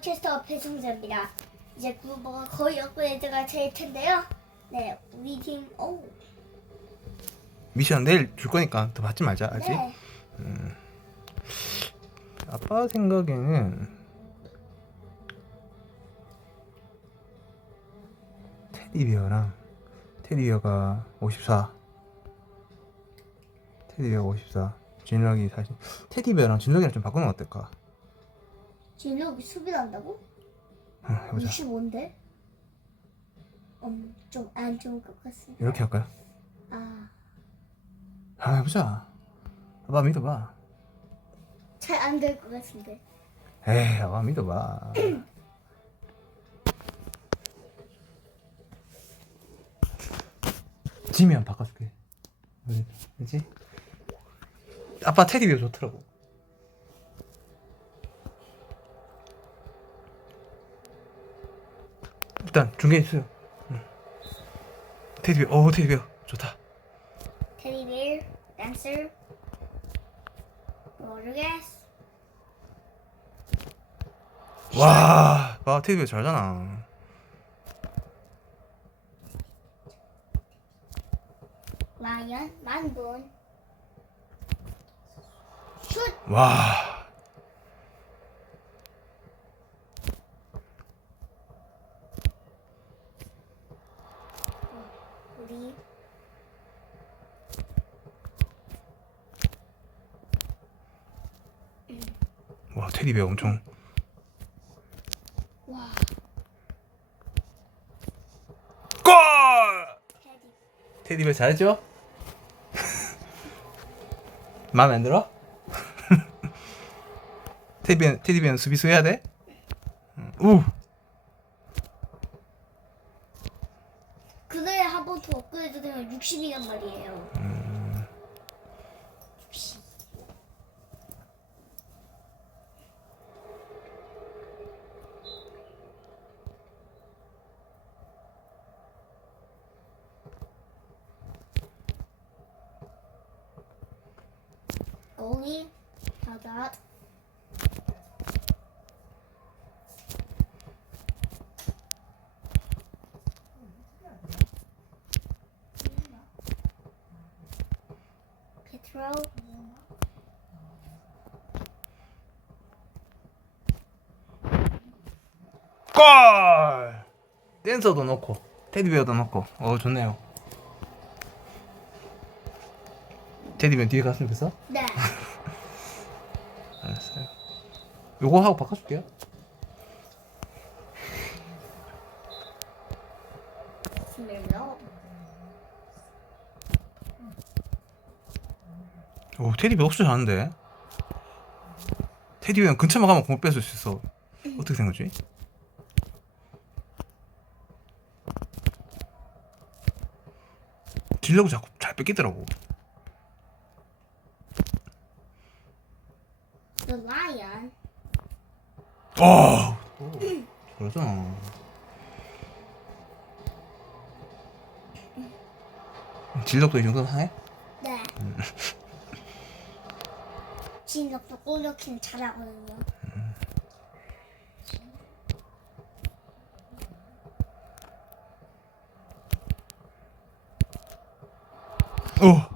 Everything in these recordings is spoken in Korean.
체스터 배송자입니다. 이제 그거가 거의 업그레이드가 될 텐데요. 네, 우리 팀, 오, 미션 내일 줄 거니까 더 받지 말자 알지? 네. 아빠 생각에는 테디비어랑 테디비어가 54 테디비어 54 진럭이 40 테디비어랑 진럭이랑 좀 바꾸면 어떨까? 진력이 수비 난다고? 응, 해보자 65인데? 음, 좀안 좋은 것 같습니다. 이렇게 할까요? 아, 아 해보자 아빠 믿어봐 잘 안 될 것 같은데. 에이 아빠 믿어봐 지면 바꿔줄게 그지? 아빠 테디 비어 좋더라고 일단 중계해 주세요 응. 테디비어 오 테디비어 좋다 테디베어, 댄서, 로드게스. 와, 와 테디비어 잘하잖아 라이언, 만분. 슛! 와 우리 와 테디베어 엄청 와 골! 테디 테디베어 잘했죠? 마음에 안 들어? 테디베어 테디베어 수비수 해야 돼? 응. 우 그거에 한번 더 업그레이드 되면 60이란 말이에요. 60. 고기 바다 페트롤 골! 댄서도 넣고 테디베어도 넣고 어 좋네요. 테디베어 뒤에 갔으면 됐어? 네 알았어요. 요거 하고 바꿔줄게요. 오 테디베어 억수 잘하는데. 테디베어 근처만 가면 공을 뺏을 수 있어. 어떻게 생각지? 딜려고 자꾸 잘 뺏기더라고. The Lion 어. 그러잖아. 진력도 이 정도는 하네? 네 진력도 골넣기는 잘하거든요 어.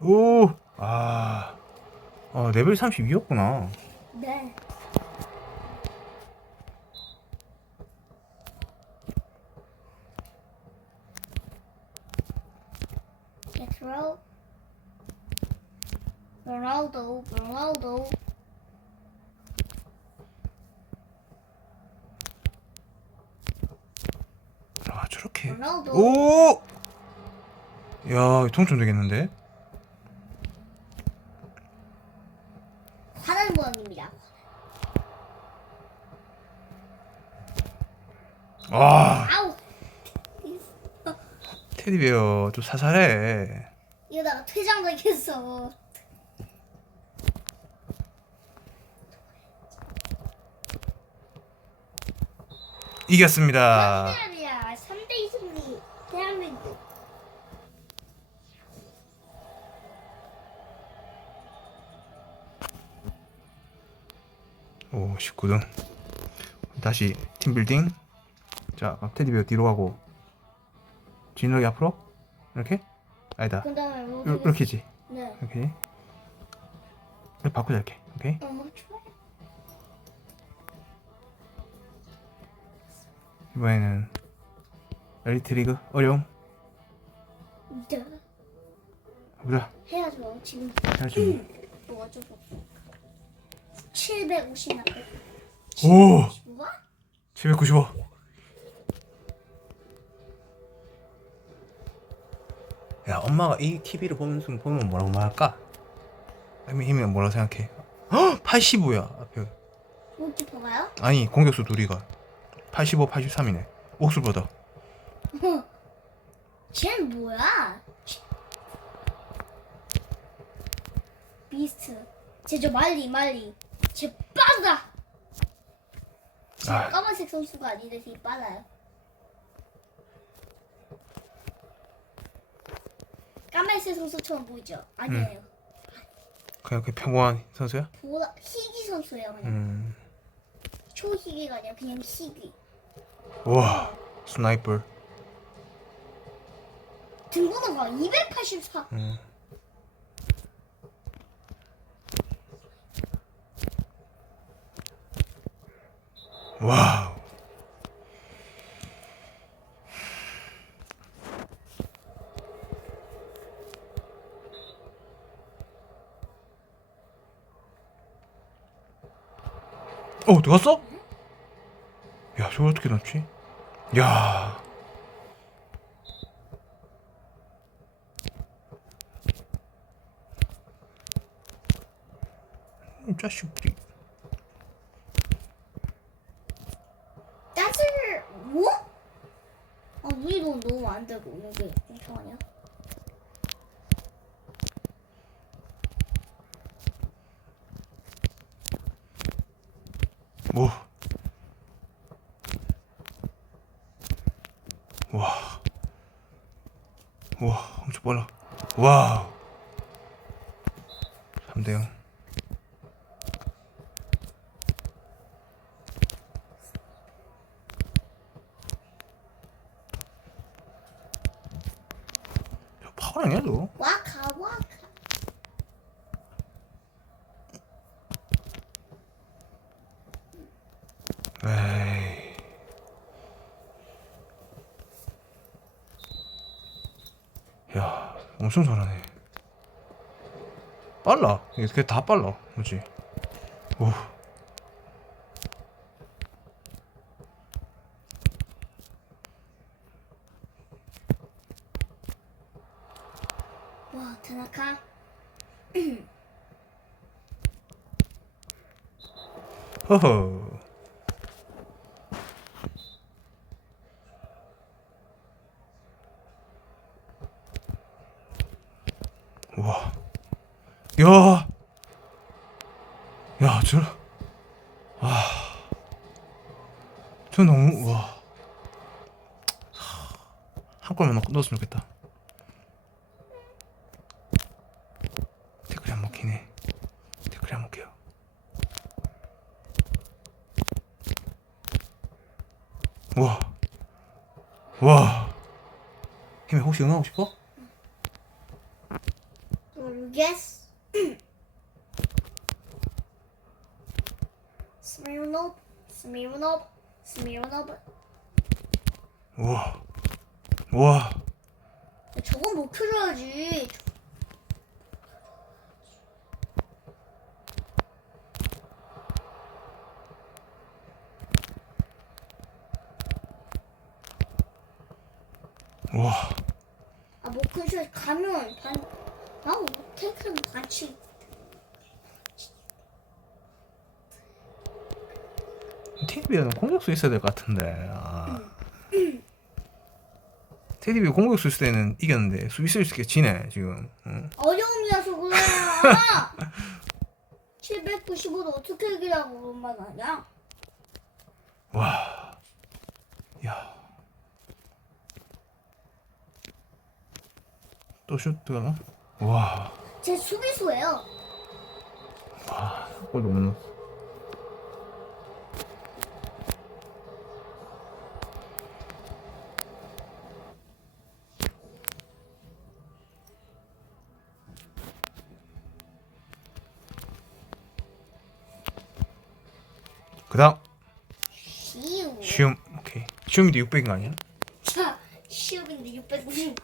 오. 오. 아. 아, 레벨 32였구나. 네 페트롤 로날도 로날도 아, 저렇게. 로날도 오! 야, 통좀 되겠는데? 화난 모양입니다 아, 아우 테디베어 좀 사살해. 이러다가 퇴장 당했어 이겼습니다. 19등. 다시 팀 빌딩. 자, 테디베어 뒤로 가고. 진욱이 앞으로. 이렇게? 아니다. 그 다음에 요- 뭐 이렇게지. 네. 이렇게. 이렇게 바꾸자 이렇게. 오케이. 어, 좋아요. 이번에는 엘리트 리그 어려움. 네. 보자. 해야죠. 지금 해야지. 뭐 어쩔 수 없어. 750 나고. 오! 뭐가? 795. 야, 엄마가 이 TV를 보면서 보면 뭐라고 말할까? 힘이 힘이 뭐라고 생각해? 헉! 85야 앞에. 골키퍼가요? 아니 공격수 둘이가 85, 83이네. 옥수보다. 쟤는 뭐야? 비스트. 쟤 저 말리 말리. 쟤 빠르다. 쟤 아. 까만색 선수가 아닌데 되게 빨라요. 까만색 선수처럼 보이죠? 아니에요. 그냥 그 평범한 선수야? 보라 희귀 선수예요. 그냥 음. 초희귀가 아니라 그냥 희귀. 와, 스나이퍼. 등번호가 284. 음. 와우. 어, 들어갔어? 야, 저걸 어떻게 넣지? 야. 이 자식들이. 따스 뭐? 아 우리 돈 너무 안 되고 여기 잠깐만요. 뭐? 와. 와, 엄청 빨라. 와우. 3대 0. 파울 아니야, 너? 와카 와카. 에이. 야, 엄청 잘하네. 빨라. 이게 그게 다 빨라. 그렇지? 오. 와 타나카. 허허. 와. 야. 야, 저. 아. 저 너무 와. 한 골만 넣- 넣었으면 좋겠다. 댓글이 안 먹히네. 댓글이 안 먹혀요. 와. 와. 힘이 혹시 응하고 싶어? 모르겠어. 스미르노브 스미르노 브 스미르노브. 우와. 우와. 저건 못 켜줘야지. 우와. 아, 뭐 근처에 가면 반, 아우, 테크는 반칙. 테디비아는 공격수 있어야 될 것 같은데. 아. 테디비아 공격수 있을 때는 이겼는데 수비수 있을 때 지네 지금. 응. 어려움이라서 그래. 795도 어떻게 이기라고 그런 말 아니야? 와. 야. 또 슛가? 와. 제 수비수예요. 와. 골도 못 넣었어. 쉬움이도 600인 거 아니야? 자, 시우인데 699.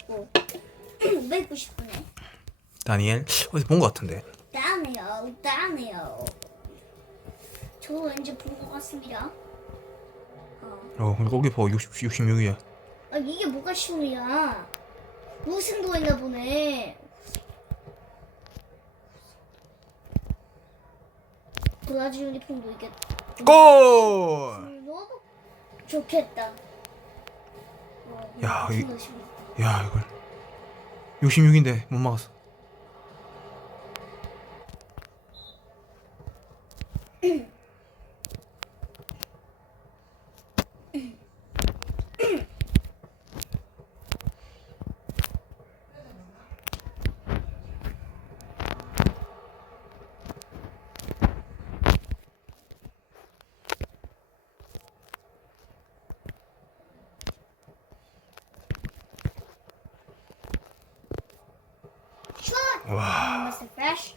599네. 다니엘 어디서 본거 같은데. 다네요, 다네요. 저 왠지 본것 같습니다. 어. 어, 근데 골키퍼 60 66이야. 아, 이게 뭐가 시우야? 우승도 했나 보네. 브라질 유니폼도 이게 골! 너무 좋겠다. 어, 야, 이- 무슨 의심이- 야, 이걸 66인데 못 막았어. 슛! 와. Mr. Fresh.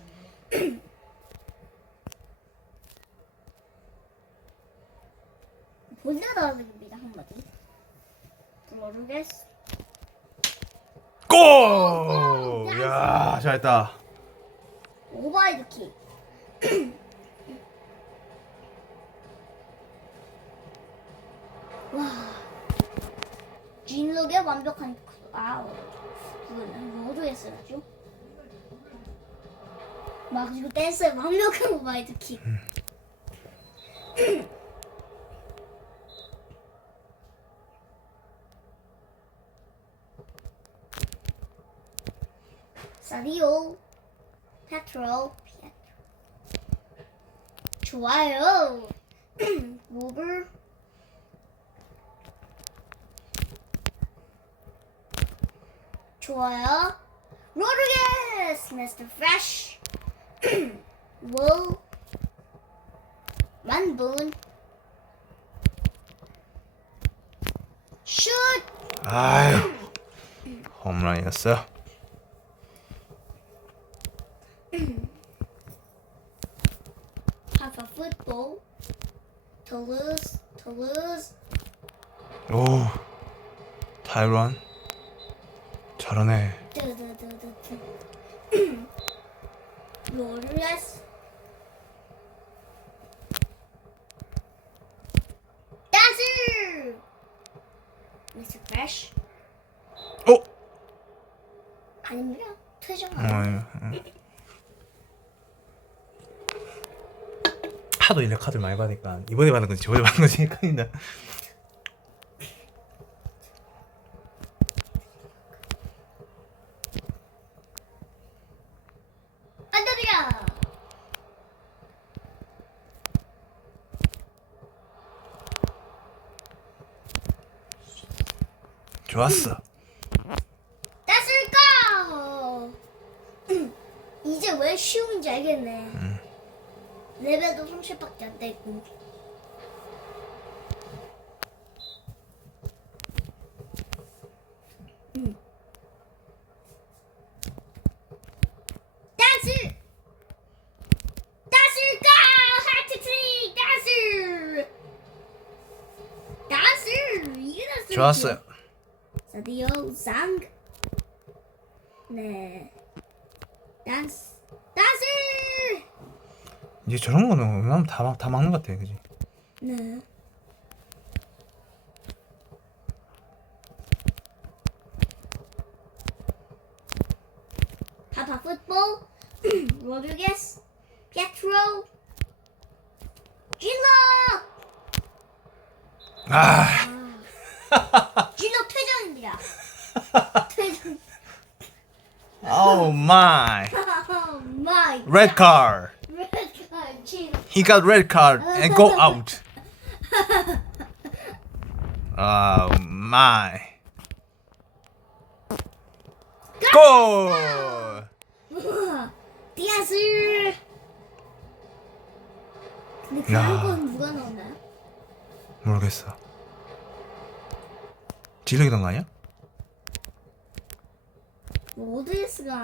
본다라는입니다 한 마디. 모르겠어. 골! 야, 잘했다. 오버헤드 킥. 와. 진록의 완벽한 크- 아우. 그거는 로드였어야죠. 막 그리고 댄스의 완벽한 오버헤드 킥. 사디오. 페트로. 피에트로. 좋아요. 모블. 좋아요. 로드리게스 미스터 프레쉬 워 만분 슛 아유. 홈런이었어. have a football to lose to lose 오. 타이런. 잘하네. 두두두두두 로레스 댄스 미스터 프레쉬 어? 아닙니다 퇴장. 하도 이래 카드를 많이 받으니까 이번에 받은 건지 저번에 받은 건지 헷갈린다. 안드리야 좋았어. 땄을까 이제 왜 쉬운지 알겠네 레벨도 30밖에 안 되고? 하트트릭! 이게 좋았어요. 상. 네. 댄스. 댄스! 이제 저런 거는 웬만하면 다, 막- 다 막는 것 같아, 그지? 네. 파파 풋볼, 로드리게스, 피에트로, 진로! 아, 진로 퇴장입니다. 퇴장. oh my, Oh my red card. red card, 진로. He got red card and go out. Oh my. 골! 우와, 디아스. 근데 야. 다음 건 누가 나오나요? 모르겠어. 지르기던 거 아니야? 오드스가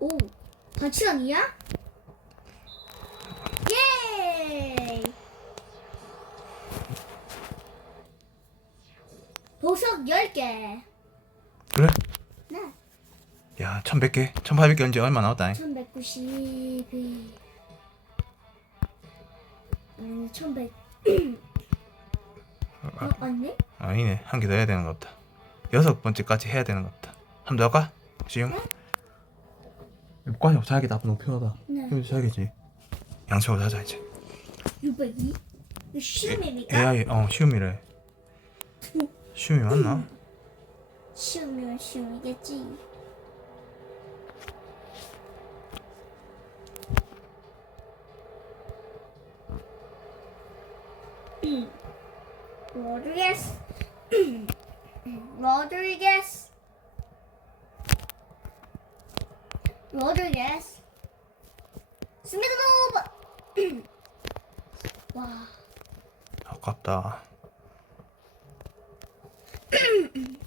오 반치랑이야? 예! 보석 10개. 그래? 네. 야 1100개 1800개 언제 얼마 나왔다 1192. 아니, 1100. 어, 맞네? 아니네 한 개 더 해야 되는 것 같다 여섯 번째까지 해야 되는 것 같다 한번 더 할까? 지금? 과자 자야겠다 아빠 너무 피곤하다 네. 여기 자야겠지 양식으로 자자 이제 602? 이거 쉬움입니까? AI 어 시음이래 시음이 맞나? 쉬우면 쉬움이겠지. 로드리게스 로드리 게스 로드리게스 스미드 노브 와 아깝다.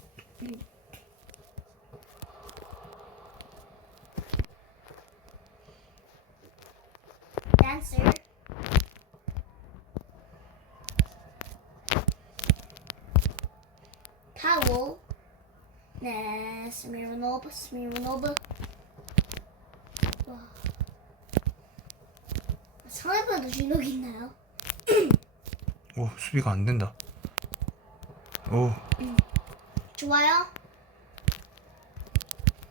Dancer. Powell. 네 스미르노브 스미르노브 와 상해봐도 진욱이 있나요? 오 수비가 안 된다. 오. 좋아요?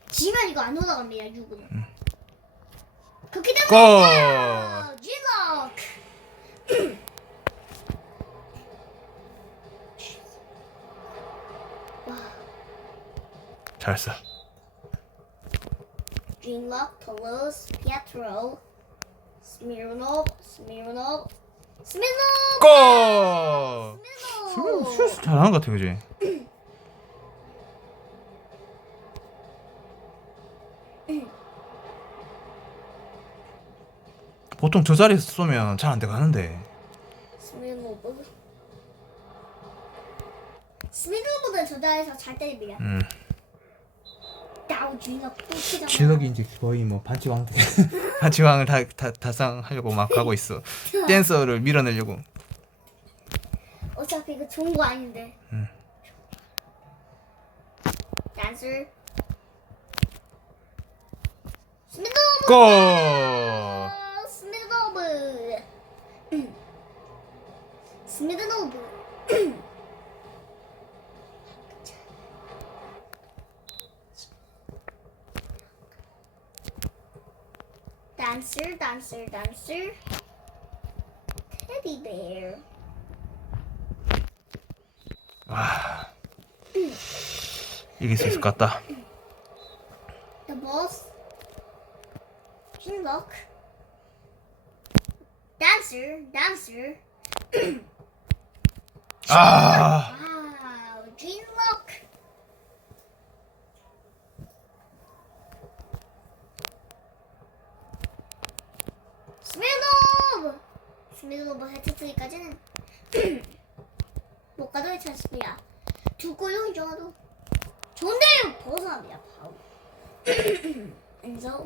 지면 이거 안 올라갑니다 6은 그렇기 골! 때문에 Glock 잘했어 Glock, Toulouse, Pietro, Smirnov, Smirnov, Smirnov, 골! Smirnov. 슛 잘하는 것 같아 그지? 보통 저 자리에서 쏘면 잘 안 돼가는데 스미노브. 스미노브는 저 자리에서 잘 때립니다. 음. 진혁이 이제 거의 뭐 반지왕 반지왕을 다, 다 달성하려고 막 가고 있어 댄서를 밀어내려고 어차피 이거 좋은 거 아닌데. 음. 댄서. 스미노브. 골! 스미노브. 스미노브. Dancer, dancer, dancer. Teddy bear. 이길 수 있을 것 같다 The boss. Look. Dancer, dancer. 아 Wow, Gene Look. 스밀노브! 스밀노브 해트트리까지는 못 가도 괜찮습니다. 두 골로 정도 좋은데 벗어납니다. 바로. 그래서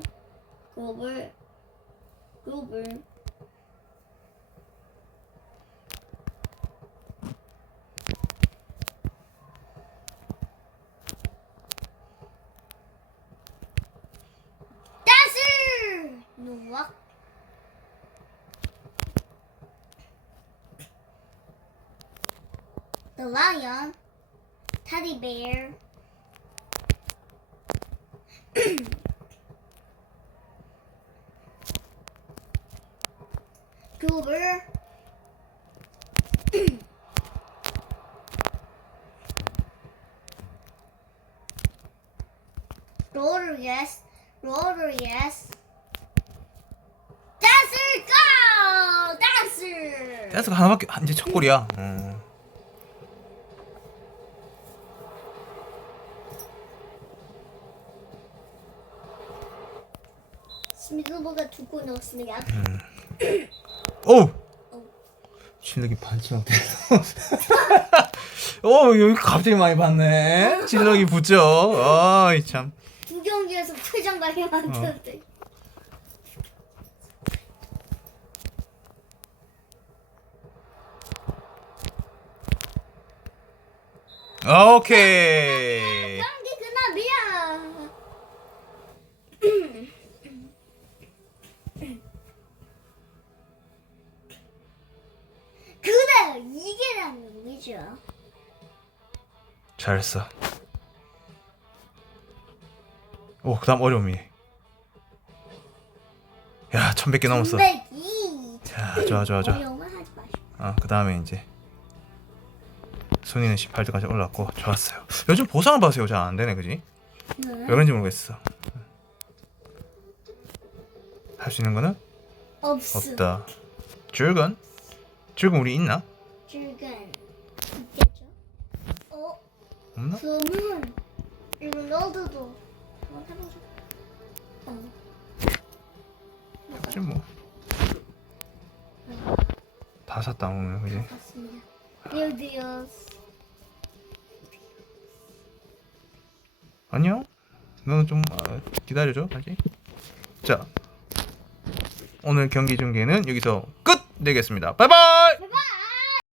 댄스! 누워 The lion, teddy bear, Goober. Rodriguez, Rodriguez. Dancer, go! Dancer! 댄스가 하나밖에 한- 이제 첫 골이야 음. 생각보다 두고 넣었습니다. 음. 오! 진력이 반치만 돼서. 여기 갑자기 많이 봤네. 진력이 붙죠. 아이 참. 두 경기에서 최장 가게 만들었대. 어. 아, 오케이. 잘했어. 오, 그다음 어려움이. 야, 1100개 넘었어. 자, 좋아, 좋아, 좋아. 어려움을 하지 마시고. 어, 그다음에 이제 순위는 18등까지 올랐고 좋았어요. 요즘 보상을 봐서 잘안 되네, 그지? 네. 왜 그런지 모르겠어. 할 수 있는 거는 없어. 없다. 줄건? 줄건 우리 있나? 줄근? 없나? 그러면 롤러드도 한번 해보죠. 어. 하지 뭐. 다 샀다 오늘 그지? 맞습니다. 빌드요스. 안녕? 너는 좀 어, 기다려줘 다시. 자 오늘 경기 중계는 여기서 끝 내겠습니다. 바이바이.